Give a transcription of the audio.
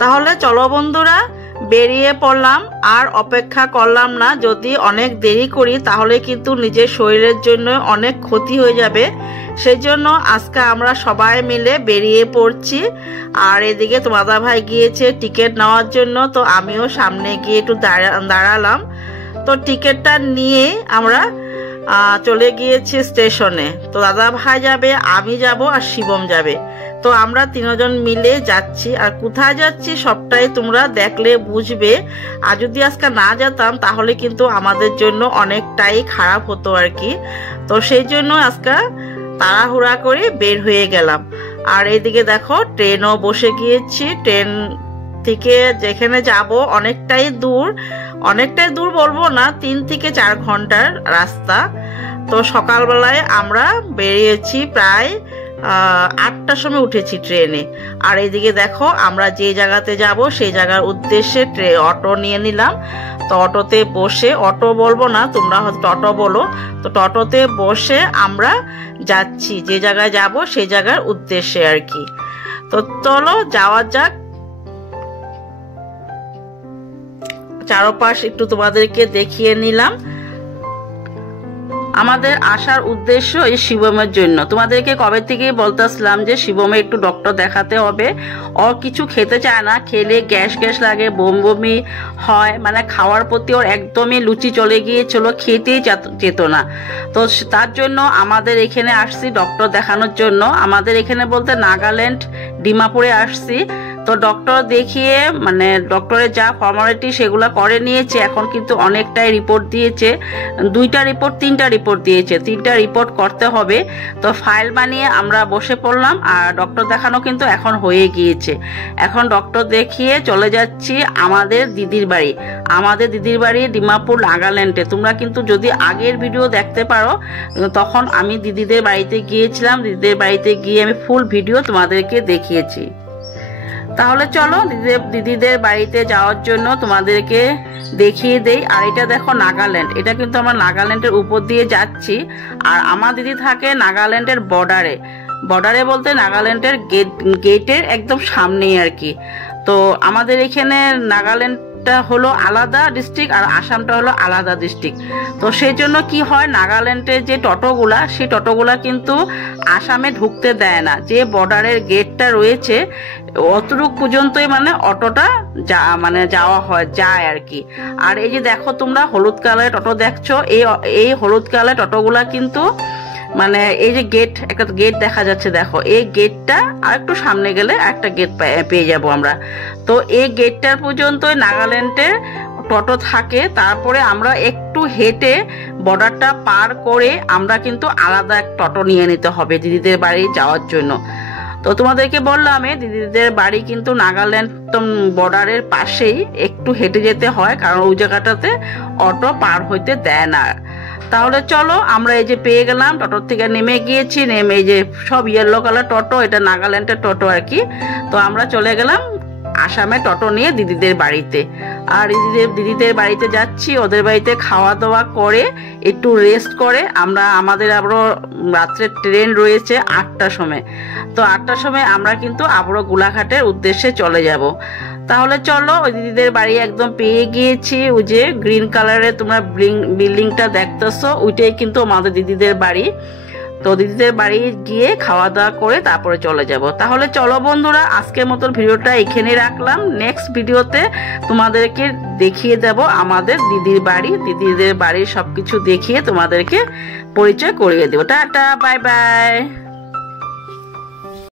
তাহলে চলো বন্ধুরা বেরিয়ে পড়লাম। আর অপেক্ষা করলাম না, যদি অনেক দেরি করি তাহলে কিন্তু নিজের শরীরের জন্য অনেক ক্ষতি হয়ে যাবে। সেই জন্য আজকে আমরা সবাই মিলে বেরিয়ে পড়ছি। আর এদিকে তোমার ভাই গিয়েছে টিকিট নেওয়ার জন্য, তো আমিও সামনে গিয়ে একটু দাঁড়ালাম। তো টিকিটটা নিয়ে আমরা চলে গিয়েছি স্টেশনে। তো দাদা ভাই যাবে, আমি যাব আর শিবম যাবে। তো আমরা তিনজন মিলে যাচ্ছি। আর কোথায় যাচ্ছি সবটাই তোমরা দেখলে বুঝবে। আর যদি আজকে না যেতাম তাহলে কিন্তু আমাদের জন্য অনেকটাই খারাপ হতো আর কি। তো সেই জন্য আজকে তাড়াহুড়া করে বের হয়ে গেলাম। আর এইদিকে দেখো ট্রেনও বসে গিয়েছি। ট্রেন থেকে যেখানে যাব অনেকটাই দূর বলবো না, 3 থেকে 4 ঘন্টার রাস্তা। তো সকালবেলায় আমরা বেরিয়েছি প্রায় 8টার সময় উঠেছি ট্রেনে। আর এইদিকে দেখো আমরা যে জায়গাতে যাব সেই জায়গার উদ্দেশ্যে অটো নিয়ে নিলাম। তো অটোতে বসে, অটো বলবো না, তোমরা হয়তো টোটো বলো, তো টোটোতে বসে আমরা যাচ্ছি যে জায়গায় যাব সেই জায়গার উদ্দেশ্যে আর কি। তো চলো যাওয়া যাক। চারপাশ একটু তোমাদেরকে দেখিয়ে নিলাম। আমাদের আসার উদ্দেশ্য এই শিবমের জন্য। তোমাদেরকে কবে থেকে বলতেছিলাম যে শিবমে একটু ডক্টর দেখাতে হবে। ও কিছু খেতে চায় না, খেলে গ্যাস লাগে, বমি হয়, মানে খাওয়ার প্রতি ওর একদমই লুচি চলে গিয়েছিল, খেতেই যেত না। তো তার জন্য আমাদের এখানে আসছি ডক্টর দেখানোর জন্য। আমাদের এখানে বলতে নাগাল্যান্ড ডিমাপুরে আসছি। তো ডক্টর দেখিয়ে মানে ডক্টরের যা ফর্মালিটি সেগুলো করে নিয়েছে। এখন কিন্তু অনেকটাই রিপোর্ট দিয়েছে, 2টা রিপোর্ট 3টা রিপোর্ট দিয়েছে, 3টা রিপোর্ট করতে হবে। তো ফাইল বানিয়ে আমরা বসে পড়লাম। আর ডক্টর দেখানো কিন্তু এখন হয়ে গিয়েছে। এখন ডক্টর দেখিয়ে চলে যাচ্ছি আমাদের দিদির বাড়ি। আমাদের দিদির বাড়ি ডিমাপুর নাগাল্যান্ডে। তোমরা কিন্তু যদি আগের ভিডিও দেখতে পারো, তখন আমি দিদিদের বাড়িতে গিয়েছিলাম। দিদিদের বাড়িতে গিয়ে আমি ফুল ভিডিও তোমাদেরকে দেখিয়েছি। তাহলে চলো দিদিদের বাড়িতে যাওয়ার জন্য তোমাদেরকে দেখিয়ে দেই। আর এটা দেখো নাগাল্যান্ড, এটা কিন্তু আমরা নাগাল্যান্ডের উপর দিয়ে যাচ্ছি। আর আমার দিদি থাকে নাগাল্যান্ডের বর্ডারে বলতে নাগাল্যান্ডের গেটের একদম সামনেই আর কি। তো আমাদের এখানে নাগাল্যান্ডটা হলো আলাদা ডিস্ট্রিক্ট আর আসামটা হলো আলাদা ডিস্ট্রিক্ট। তো সেই জন্য কি হয়, নাগাল্যান্ডের যে টোটোগুলা সেই টোটোগুলা কিন্তু আসামে ঢুকতে দেয় না। যে বর্ডারের গেটটা রয়েছে অতটুক পর্যন্তই মানে অটোটা যায় আর কি। আর এই যে দেখো তোমরা হলুদ কালারের টোটো দেখছো, এই হলুদ কালারের টোটোগুলা কিন্তু মানে এই যে একটা গেট দেখা যাচ্ছে, দেখো এই গেটটা আর একটু সামনে গেলে একটা গেট পেয়ে যাব আমরা। তো এই গেটটার পর্যন্তই নাগাল্যান্ডের টোটো থাকে। তারপরে আমরা একটু হেঁটে বর্ডারটা পার করে আমরা কিন্তু আলাদা এক টোটো নিয়ে নিতে হবে দিদিদের বাড়ি যাওয়ার জন্য। তো তোমাদেরকে বললাম দিদিদের বাড়ি কিন্তু নাগাল্যান্ড বর্ডারের পাশেই, একটু হেঁটে যেতে হয়, কারণ ওই জায়গাটাতে অটো পার হইতে দেয় না। তাহলে চলো আমরা এই যে পেয়ে গেলাম, টোটোর থেকে নেমে গিয়েছি। নেমে এই যে সব ইয়েলো কালার টোটো, এটা নাগাল্যান্ডের টোটো আর কি। তো আমরা চলে গেলাম আসামে টোটো নিয়ে দিদিদের বাড়িতে। আর দিদিদের বাড়িতে যাচ্ছি, ওদের বাড়িতে খাওয়া দাওয়া করে একটু রেস্ট করে আমাদের আবারও রাত্রে ট্রেন রয়েছে 8টার সময়। তো 8টার সময় আমরা কিন্তু আবারও গোলাঘাটের উদ্দেশ্যে চলে যাব। তাহলে চলো ওই দিদিদের বাড়ি একদম পেয়ে গিয়েছি। ওই যে গ্রিন কালারের তোমরা বিল্ডিংটা দেখতেছো, ওইটাই কিন্তু আমাদের দিদিদের বাড়ি। তো দিদিদের বাড়ি গিয়ে খাওয়া দাওয়া করে তারপরে চলে যাব। তাহলে চলো বন্ধুরা, আজকের মতন ভিডিওটা এখানে রাখলাম। নেক্সট ভিডিওতে তোমাদেরকে দেখিয়ে দেব আমাদের দিদিদের বাড়ির সবকিছু দেখিয়ে তোমাদেরকে পরিচয় করিয়ে দেবো। Tata, bye bye.